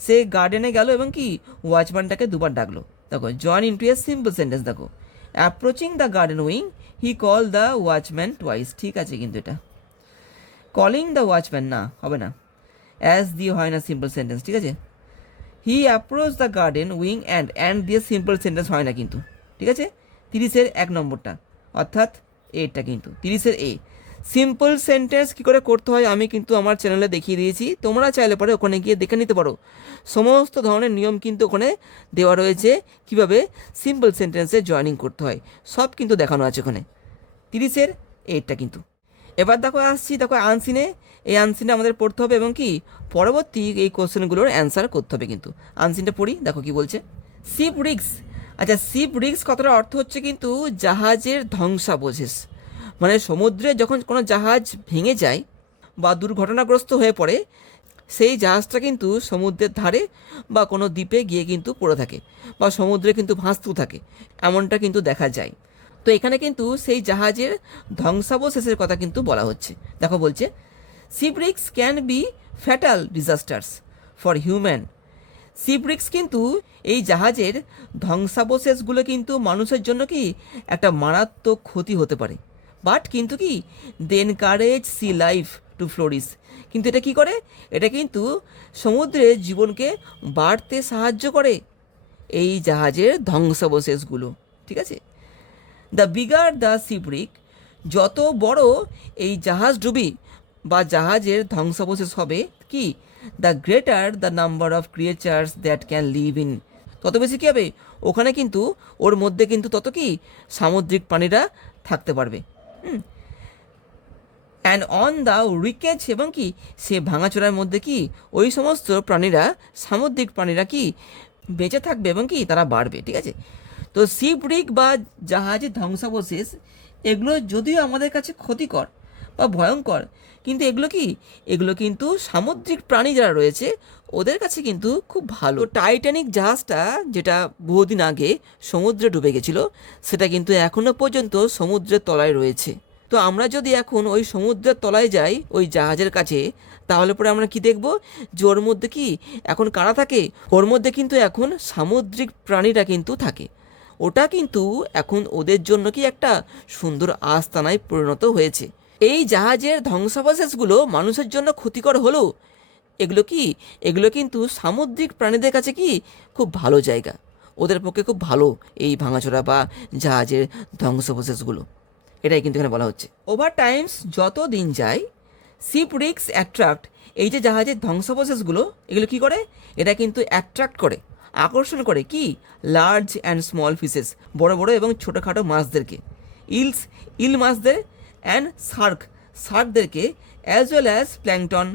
সে গার্ডেনে গেল এবং কি ওয়াচম্যানটাকে 2বার ডাকলো। দেখো join into a simple sentence, দেখো approaching the garden wing, he call the watchman twice, ঠিক আছে। কিন্তু এটা কলিং দ্য ওয়াচম্যান না, হবে না, অ্যাজ দিয়ে হয় না সিম্পল সেন্টেন্স, ঠিক আছে। He approach the garden wing and দিয়ে সিম্পল সেন্টেন্স হয় না কিন্তু, ঠিক আছে। 30-এর 1 নম্বরটা, অর্থাৎ এটা কিন্তু 30-এর এ। সিম্পল সেন্টেন্স কী করে করতে হয় আমি কিন্তু আমার চ্যানেলে দেখিয়ে দিয়েছি, তোমরা চাইলে পরে ওখানে গিয়ে দেখে নিতে পারো। সমস্ত ধরনের নিয়ম কিন্তু ওখানে দেওয়া রয়েছে, কিভাবে সিম্পল সেন্টেন্সে জয়েনিং করতে হয় সব কিন্তু দেখানো আছে ওখানে। 30-এর এইটা কিন্তু। এবার দেখো আসছি, দেখো আনসিনে, এই আনসিনটা আমাদের পড়তে হবে এবং কি পরবর্তী এই কোশ্চেনগুলোর অ্যান্সার করতে হবে কিন্তু। আনসিনটা পড়ি, দেখো কি বলছে, শিপ রিস্ক। আচ্ছা শিপ রিস্ক কথাটার অর্থ হচ্ছে কিন্তু জাহাজের ধ্বংসাবশেষ, মানে সমুদ্রে যখন কোনো জাহাজ ভেঙে যায় বা দুর্ঘটনাগ্রস্ত হয়ে পড়ে, সেই জাহাজটা কিন্তু সমুদ্রের ধারে বা কোনো দ্বীপে গিয়ে কিন্তু পড়ে থাকে বা সমুদ্রে কিন্তু ভাসতেও থাকে, এমনটা কিন্তু দেখা যায়। তো এখানে কিন্তু সেই জাহাজের ধ্বংসাবশেষের কথা কিন্তু বলা হচ্ছে। দেখো বলছে shipwrecks can be fatal disasters for human, shipwrecks কিন্তু এই জাহাজের ধ্বংসাবশেষগুলো কিন্তু মানুষের জন্য কি একটা মারাত্মক ক্ষতি হতে পারে, বাট কিন্তু কি they encourage sea life to flourish, কিন্তু এটা কি করে, এটা কিন্তু সমুদ্রের জীবনকে বাড়তে সাহায্য করে এই জাহাজের ধ্বংসাবশেষগুলো, ঠিক আছে। দ্য বিগার দ্য শিপরিক, যত বড় এই জাহাজ ডুবি বা জাহাজের ধ্বংসাবশেষ হবে কি, the greater the number of creatures that can live in, তত বেশি কী হবে ওখানে কিন্তু ওর মধ্যে কিন্তু তত কি সামুদ্রিক প্রাণীরা থাকতে পারবে। অ্যান্ড অন দ্য রিকেজ, এবং কি সে ভাঙাচোরার মধ্যে কি ওই সমস্ত প্রাণীরা, সামুদ্রিক প্রাণীরা কি বেঁচে থাকবে এবং কি তারা বাড়বে, ঠিক আছে। তো শিপরিক বা জাহাজের ধ্বংসাবশেষ এগুলো যদিও আমাদের কাছে ক্ষতিকর বা ভয়ঙ্কর, কিন্তু এগুলো কিন্তু সামুদ্রিক প্রাণী যারা রয়েছে ওদের কাছে কিন্তু খুব ভালো। টাইটানিক জাহাজটা যেটা বহুদিন আগে সমুদ্রে ডুবে গেছিলো, সেটা কিন্তু এখনও পর্যন্ত সমুদ্রের তলায় রয়েছে। তো আমরা যদি এখন ওই সমুদ্রের তলায় যাই ওই জাহাজের কাছে, তাহলে পরে আমরা কি দেখব যে ওর মধ্যে কি এখন কারা থাকে, ওর মধ্যে কিন্তু এখন সামুদ্রিক প্রাণীরা কিন্তু থাকে। ওটা কিন্তু এখন ওদের জন্য কি একটা সুন্দর আস্তানায় পরিণত হয়েছে। এই জাহাজের ধ্বংসাবশেষগুলো মানুষের জন্য ক্ষতিকর হলেও এগুলো কিন্তু সামুদ্রিক প্রাণীদের কাছে কি খুব ভালো জায়গা, ওদের পক্ষে খুব ভালো এই ভাঙাচোরা বা জাহাজের ধ্বংসাবশেষগুলো, এটাই কিন্তু এখানে বলা হচ্ছে। ওভার টাইমস, যত দিন যায়, শিপ রিক্স অ্যাট্রাক্ট, এই যে জাহাজের ধ্বংসাবশেষগুলো এগুলো কি করে, এটা কিন্তু অ্যাট্রাক্ট করে, আকর্ষণ করে কি লার্জ অ্যান্ড স্মল ফিশেস, বড় বড় এবং ছোটোখাটো মাছদেরকে, ইল মাছদের, অ্যান্ড শার্কদেরকে, as well as plankton,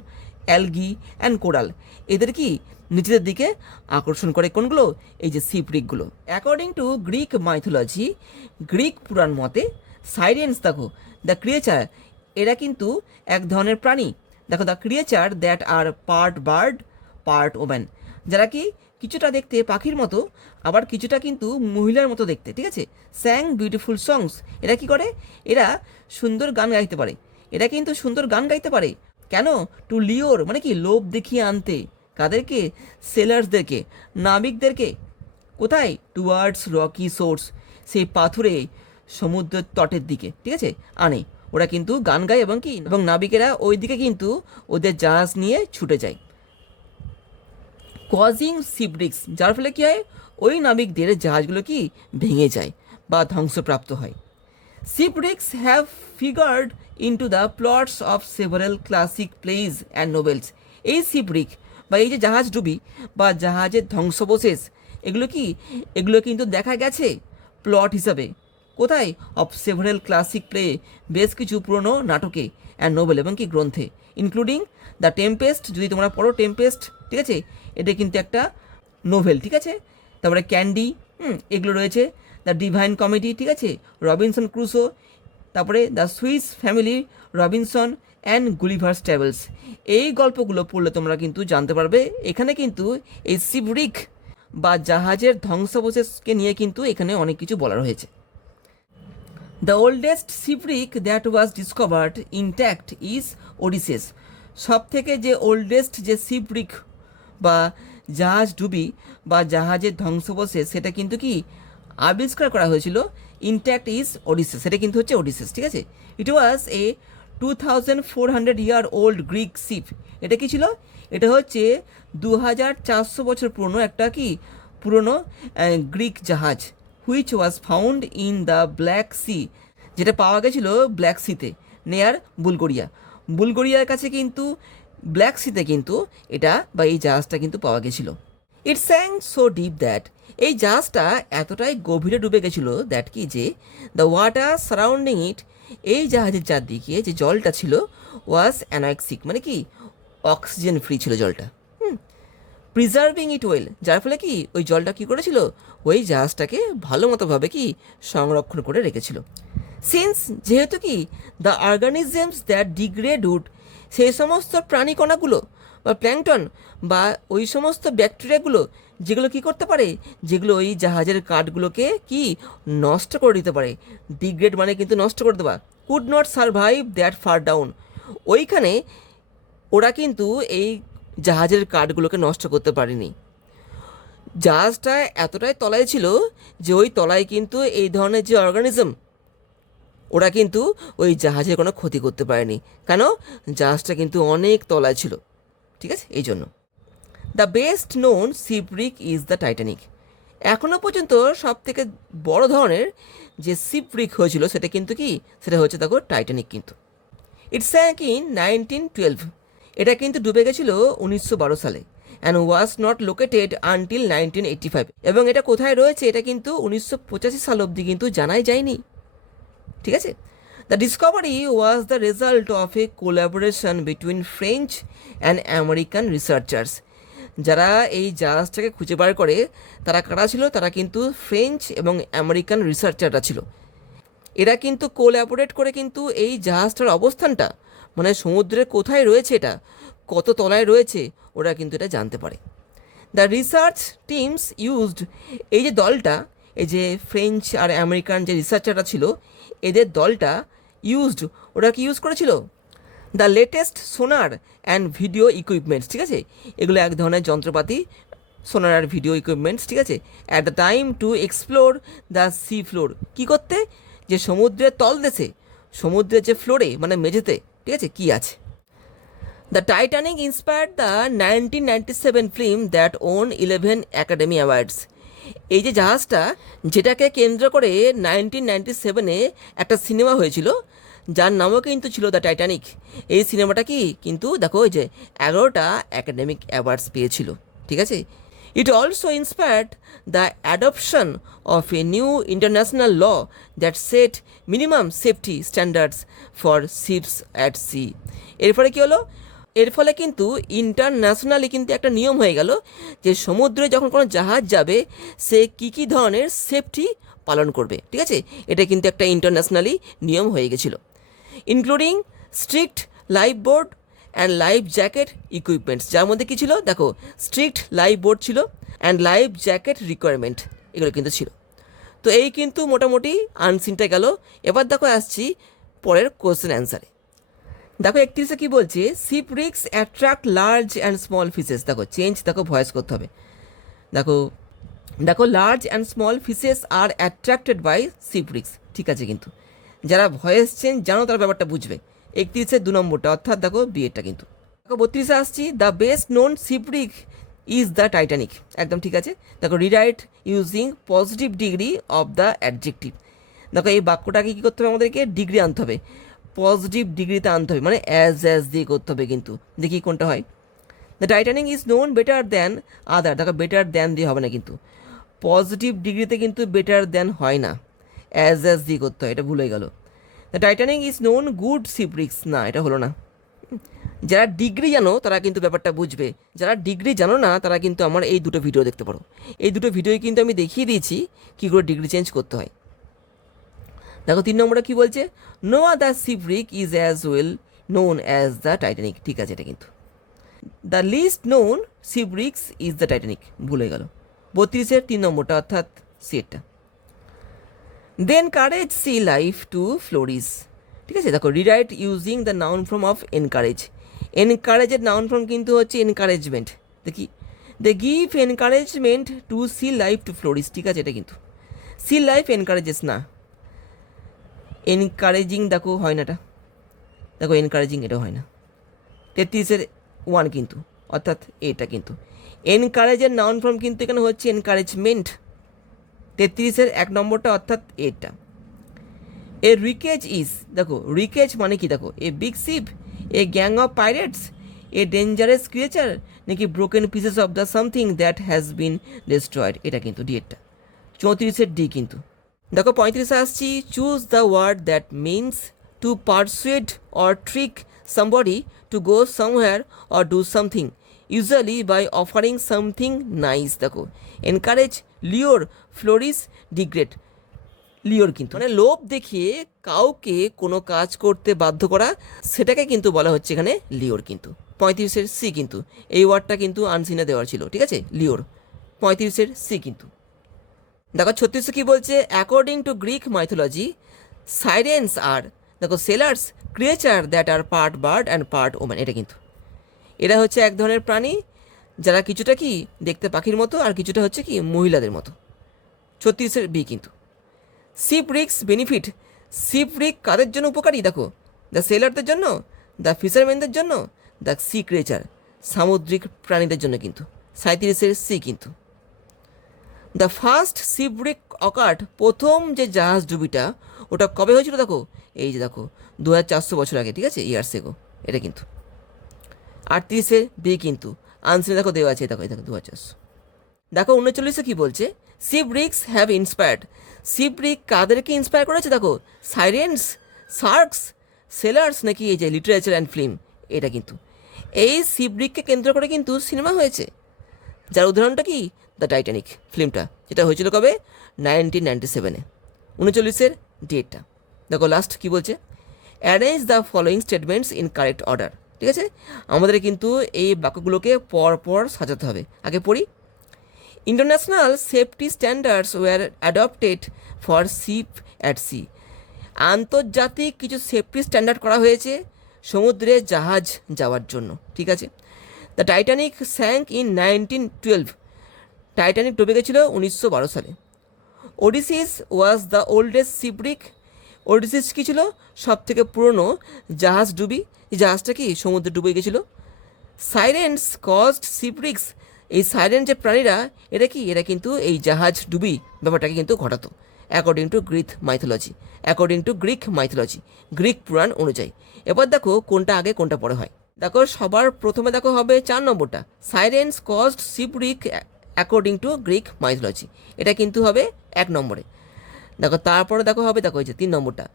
algae and coral, এদের কি নিচের দিকে আকর্ষণ করে কোনগুলো, এই যে শিপরিকগুলো। According to Greek mythology, Greek পুরাণ মতে সাইরেন্স, দেখো দ্য ক্রিয়েচার, এরা কিন্তু এক ধরনের প্রাণী। দেখো the creature that are part bird part woman, যারা কি কিছুটা দেখতে পাখির মতো আবার কিছুটা কিন্তু মহিলার মতো দেখতে, ঠিক আছে। স্যাং বিউটিফুল সংস, এরা কি করে, এরা সুন্দর গান গাইতে পারে, এরা কিন্তু সুন্দর গান গাইতে পারে কেন, টু লিওর মানে কি লোভ দেখিয়ে আনতে, কাদেরকে, সেলার্সদেরকে, নাবিকদেরকে, কোথায়, টুয়ার্ডস রকি সোর্স, সেই পাথুরে সমুদ্রের তটের দিকে, ঠিক আছে, আনে। ওরা কিন্তু গান গায় এবং কি এবং নাবিকেরা ওই দিকে কিন্তু ওদের জাহাজ নিয়ে ছুটে যায়, কজিং শিপরিক্স, যার ফলে কী হয়, ওই নাবিকদের জাহাজগুলো কি ভেঙে যায় বা ধ্বংসপ্রাপ্ত হয়। Shipwrecks have figured into the plots of several classic plays and novels. এই শিপরিক বা এই যে জাহাজ ডুবি বা জাহাজের ধ্বংসাবশেষ, এগুলো কিন্তু দেখা গেছে প্লট হিসাবে কোথায়, অফ সেভারাল ক্লাসিক প্লে, বেশ কিছু পুরনো নাটকে অ্যান্ড নোভেল এবং কি গ্রন্থে, ইনক্লুডিং দ্য টেম্পেস্ট, যদি তোমরা পড়ো টেম্পেস্ট, ঠিক আছে, এটা কিন্তু একটা নোভেল, ঠিক আছে। তারপরে ক্যান্ডি, এগুলো রয়েছে, দ্য ডিভাইন কমেডি, ঠিক আছে, রবিনসন ক্রুসো, তারপরে the Swiss Family Robinson and Gulliver's Travels. এই গল্পগুলো পড়লে তোমরা কিন্তু জানতে পারবে এখানে কিন্তু এই শিপরিক বা জাহাজের ধ্বংসাবশেষকে নিয়ে কিন্তু এখানে অনেক কিছু বলা রয়েছে। The oldest shipwreck that was discovered intact is Odysseus. সব থেকে যে ওল্ডেস্ট যে শিপরিক বা জাহাজ ডুবি বা জাহাজের ধ্বংসাবশেষ, সেটা কিন্তু কি আবিষ্কার করা হয়েছিল, ইনট্যাক্ট ইজ ওডিসেস, সেটা কিন্তু হচ্ছে ওডিসেস, ঠিক আছে। ইট ওয়াজ এ 2400 ইয়ার ওল্ড গ্রিক শিপ। এটা কি ছিল, এটা হচ্ছে 2400 বছর পুরনো একটা কি পুরনো গ্রিক জাহাজ, which was found in the Black Sea, যেটা পাওয়া গেছিল ব্ল্যাক সিতে নেয়ার বুলগোরিয়ার কাছে কিন্তু ব্ল্যাক সিতে কিন্তু এটা বা এই জাহাজটা কিন্তু পাওয়া গেছিল। ইট স্যাং সো ডিপ দ্যাট, এই জাহাজটা এতটাই গভীরে ডুবে গেছিল দ্যাট কি যে দ্য ওয়াটার সারাউন্ডিং ইট, এই জাহাজের চারদিকে যে জলটা ছিল ওয়াজ অ্যানোক্সিক, মানে কি অক্সিজেন ফ্রি ছিল জলটা, প্রিজার্ভিং ইট ওয়েল, যার ফলে কি ওই জলটা কী করেছিল, ওই জাহাজটাকে ভালো মতোভাবে কি সংরক্ষণ করে রেখেছিল। সিন্স, যেহেতু কি the organisms that degrade wood, সেই সমস্ত প্রাণীকণাগুলো বা প্ল্যাংটন বা ওই সমস্ত ব্যাকটেরিয়াগুলো যেগুলো কি করতে পারে, যেগুলো ওই জাহাজের কাঠগুলোকে কি নষ্ট করে দিতে পারে, ডিগ্রেড মানে কিন্তু নষ্ট করে দেওয়া, could not survive that fur down, ওইখানে ওরা কিন্তু এই জাহাজের কাঠগুলোকে নষ্ট করতে পারেনি। জাহাজটা এতটাই তলায় ছিল যে ওই তলায় কিন্তু এই ধরনের যে অর্গানিজম, ওরা কিন্তু ওই জাহাজের কোনো ক্ষতি করতে পারেনি, কেন, জাহাজটা কিন্তু অনেক তলায় ছিল, ঠিক আছে, এই জন্য। The best known shipwreck is the Titanic. এখনও পর্যন্ত সব থেকে বড় ধরনের যে শিপরিক হয়েছিল সেটা কিন্তু কি, সেটা হচ্ছে দেখো টাইটানিক কিন্তু। ইটস স্যাঙ্ক ইন 1912, এটা কিন্তু ডুবে গেছিল 1912 সালে, and was not located until 1985, এবং এটা কোথায় রয়েছে এটা কিন্তু 1985 সাল অবধি কিন্তু জানাই যায়নি, ঠিক আছে। The Discovery was the result of A collaboration between French and American researchers. যারা এই জাহাজটাকে খুঁজে বার করে তারা কারা ছিল, তারা কিন্তু ফ্রেঞ্চ এবং আমেরিকান রিসার্চাররা ছিল। এরা কিন্তু কোলাবোরেট করে কিন্তু এই জাহাজটার অবস্থানটা, মানে সমুদ্রের কোথায় রয়েছে, এটা কত তলায় রয়েছে, ওরা কিন্তু এটা জানতে পারে। দ্য রিসার্চ টিমস ইউজড, এই যে দলটা, এই যে ফ্রেঞ্চ আর আমেরিকান যে রিসার্চাররা ছিল, এদের দলটা ইউজড, ওরা কি ইউজ করেছিল, দ্য লেটেস্ট সোনার অ্যান্ড ভিডিও ইকুইপমেন্টস, ঠিক আছে, এগুলো এক ধরনের যন্ত্রপাতি, সোনার আর ভিডিও ইকুইপমেন্টস, ঠিক আছে, at the time to explore the sea floor, কী করতে, যে সমুদ্রের তলদেশে, সমুদ্রের যে ফ্লোরে মানে মেঝেতে, ঠিক আছে, কী আছে। The Titanic inspired the 1997 film that won 11 Academy Awards. এই যে জাহাজটা, যেটাকে কেন্দ্র করে 1997-এ একটা সিনেমা হয়েছিল যার নামও কিন্তু ছিল দ্য টাইটানিক। এই সিনেমাটা কি কিন্তু দেখো ওই যে 11টা একাডেমিক অ্যাওয়ার্ডস পেয়েছিল, ঠিক আছে। It also inspired the adoption of a new international law that set minimum safety standards for ships at sea. এর ফলে কী হলো, এর ফলে কিন্তু ইন্টারন্যাশনালি কিন্তু একটা নিয়ম হয়ে গেল যে সমুদ্রে যখন কোনো জাহাজ যাবে সে কী ধরনের সেফটি পালন করবে, ঠিক আছে, এটা কিন্তু একটা ইন্টারন্যাশনালি নিয়ম হয়ে গেছিলো, including strict life board and life jacket equipments, যার মধ্যে কী ছিল দেখো, স্ট্রিক্ট লাইফ বোর্ড ছিল অ্যান্ড লাইফ জ্যাকেট রিকোয়ারমেন্ট, এগুলো কিন্তু ছিল। তো এই কিন্তু মোটামুটি আনসিনটা গেল। এবার দেখো আসছি পরের কোশ্চেন অ্যান্সারে। দেখো 31-এ কী বলছে, shipwrecks attract large and small fishes, দেখো চেঞ্জ, দেখো ভয়েস করতে হবে, দেখো large and small fishes are attracted by shipwrecks, ঠিক আছে, কিন্তু যারা ভয়েস চেঞ্জ জানো তারা ব্যাপারটা বুঝবে। 31-এর 2 নম্বরটা, অর্থাৎ দেখো বিয়েরটা কিন্তু। দেখো 32-এ আসছি, the best known shipwreck is the Titanic. একদম ঠিক আছে। দেখো rewrite using positive degree of the adjective. দেখো এই বাক্যটাকে কী করতে হবে, আমাদেরকে ডিগ্রি আনতে হবে, পজিটিভ ডিগ্রিতে আনতে হবে, মানে অ্যাজ দিয়ে করতে হবে কিন্তু। দেখি কোনটা হয়। The Titanic is known better than other. দেখো বেটার দ্যান দিয়ে হবে না কিন্তু, পজিটিভ ডিগ্রিতে কিন্তু বেটার দ্যান হয় না, অ্যাজ দিয়ে করতে হয়, এটা ভুলে গেল। The Titanic is known good shipwrecks, না এটা হলো না। যারা ডিগ্রি জানো তারা কিন্তু ব্যাপারটা বুঝবে, যারা ডিগ্রি জানো না তারা কিন্তু আমার এই দুটো ভিডিও দেখতে পারো। এই দুটো ভিডিওই কিন্তু আমি দেখিয়ে দিয়েছি কী করে ডিগ্রি চেঞ্জ করতে হয়। দেখো 3 নম্বরে কী বলছে, no other shipwreck is as well known as the Titanic. ঠিক আছে, এটা কিন্তু the least known shipwrecks is the Titanic, ভুলে গেল। 32-এর 3 নম্বরটা, অর্থাৎ সিটটা। Then courage sea life to flourish. ঠিক আছে, দেখো rewrite using the noun form of encourage. এনকারেজের নাউন ফর্ম কিন্তু হচ্ছে এনকারেজমেন্ট। দেখি, they give encouragement to sea life to flourish. ঠিক আছে, এটা কিন্তু সি লাইফ এনকারেজেস না, এনকারেজিং দেখো হয় না, এটা দেখো এনকারেজিং এটাও হয় না। 33-এর 1 কিন্তু, অর্থাৎ এটা কিন্তু এনকারেজের নাউন ফর্ম কিন্তু এখানে হচ্ছে এনকারেজমেন্ট। 33-এর 1 নম্বরটা, অর্থাৎ এটা। এ রিকেজ ইজ, দেখো রিকেজ মানে কি, দেখো a big ship, a gang of pirates, a dangerous creature, নাকি broken pieces of the something that has been destroyed, এটা কিন্তু ডিএডটা। 34-এর ডি কিন্তু। দেখো 35-এ আসছি, choose the word that means to persuade or trick somebody to go somewhere or do something, usually by offering something nice. দেখো এনকারেজ, লিওর, ফ্লোরিস, ডিগ্রেড। লিওর কিন্তু মানে লোভ দেখিয়ে কাউকে কোনো কাজ করতে বাধ্য করা, সেটাকে কিন্তু বলা হচ্ছে এখানে লিওর কিন্তু। 35-এর সি কিন্তু, এই ওয়ার্ডটা কিন্তু আনসিনে দেওয়ার ছিল। ঠিক আছে, লিওর। 35-এর সি কিন্তু। দেখো 36-এ কী বলছে, according to Greek mythology sirens are, দেখো sailors creature that are part bird and part woman. এটা কিন্তু এরা হচ্ছে এক ধরনের প্রাণী যারা কিছুটা কি দেখতে পাখির মতো আর কিছুটা হচ্ছে কি মহিলাদের মতো। 36-এর বি কিন্তু। শিপরিক্স বেনিফিট, শিপরিক কাদের জন্য উপকারী, দেখো দ্য সেলারদের জন্য, দ্য ফিশারম্যানদের জন্য, দ্য সি ক্রিয়েচার সামুদ্রিক প্রাণীদের জন্য কিন্তু। 37-এর সি কিন্তু। দ্য ফার্স্ট শিপরিক অকার্ড, প্রথম যে জাহাজ ডুবিটা ওটা কবে হয়েছিল, দেখো এই যে দেখো 2400 বছর আগে। ঠিক আছে, ইয়ার্স এগো, এটা কিন্তু। 38-এর বি কিন্তু, আনসার দেখো দেওয়া আছে, দেখো এই দেখো 2400। দেখো 39-এ কী বলছে, শিপরিক্স হ্যাভ ইন্সপায়ার্ড। শিপরিক কাদেরকে ইন্সপায়ার করেছে, দেখো সাইরেন্স, শার্কস, সেলার্স, নাকি এই যে লিটারেচার অ্যান্ড ফিল্ম, এটা কিন্তু। এই শিপরিককে কেন্দ্র করে কিন্তু সিনেমা হয়েছে, যার উদাহরণটা কি দ্য টাইটানিক ফিল্মটা, যেটা হয়েছিল কবে 1997-এ। 39-এর ডেটটা দেখো। লাস্ট কী বলছে, arrange the following statements in correct order. ঠিক আছে, আমাদের কিন্তু এই বাক্যগুলোকে পর সাজাতে হবে। আগে পড়ি, international safety standards were adopted for ship at sea. আন্তর্জাতিক কিছু সেফটি স্ট্যান্ডার্ড করা হয়েছে সমুদ্রে জাহাজ যাওয়ার জন্য। ঠিক আছে, the Titanic sank in 1912। Titanic ডুবে গেছিল 1912 সালে। ওডিসিস ওয়াজ দ্য ওল্ডেস্ট শিপরিক। ওডিসিস কী ছিল, সব থেকে পুরনো জাহাজ ডুবি, এই জাহাজটা কি সমুদ্রে ডুবে গেছিলো। সাইরেন্স কজড শিপরিক্স, এই সাইরেন্ট যে প্রাণীরা এরা কি, এরা কিন্তু এই জাহাজ ডুবি ব্যাপারটাকে কিন্তু ঘটাতো, according to Greek mythology, Greek পুরাণ অনুযায়ী। এবার দেখো কোনটা আগে কোনটা পরে হয়। দেখো সবার প্রথমে দেখো হবে 4 নম্বরটা, sirens caused shipwreck according to Greek mythology, এটা কিন্তু হবে 1 নম্বরে। দেখো তারপরে দেখো হবে, দেখো এই যে 3 নম্বরটা,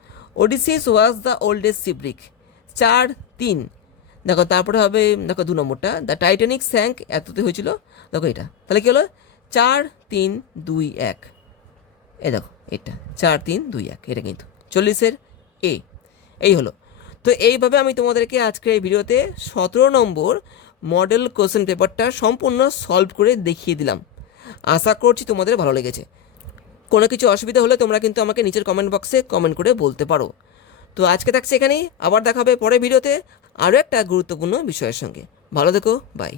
ওডিসিস ওয়াজ দ্য ওল্ডেস্ট শিপরিক, 4, 3। দেখো তারপরে হবে, দেখো 2 নম্বরটা, দ্য টাইটানিক স্যাঙ্ক এততে হয়েছিল, দেখো এটা, তাহলে কী হলো 4, 3, 2, 1। এই দেখো এটা 4, 3, 2, 1, এটা কিন্তু 40-এর এ। এই হলো। তো এইভাবে আমি তোমাদেরকে আজকের এই ভিডিওতে 17 নম্বর মডেল কোশ্চেন পেপারটা সম্পূর্ণ সলভ করে দেখিয়ে দিলাম। আশা করছি তোমাদের ভালো লেগেছে। কোনো কিছু অসুবিধা হলে তোমরা কিন্তু আমাকে নিচের কমেন্ট বক্সে কমেন্ট করে বলতে পারো। তো আজকে থাকছে এখানেই, আবার দেখা হবে পরের ভিডিওতে আরও একটা গুরুত্বপূর্ণ বিষয়ের সঙ্গে। ভালো থেকো, বাই।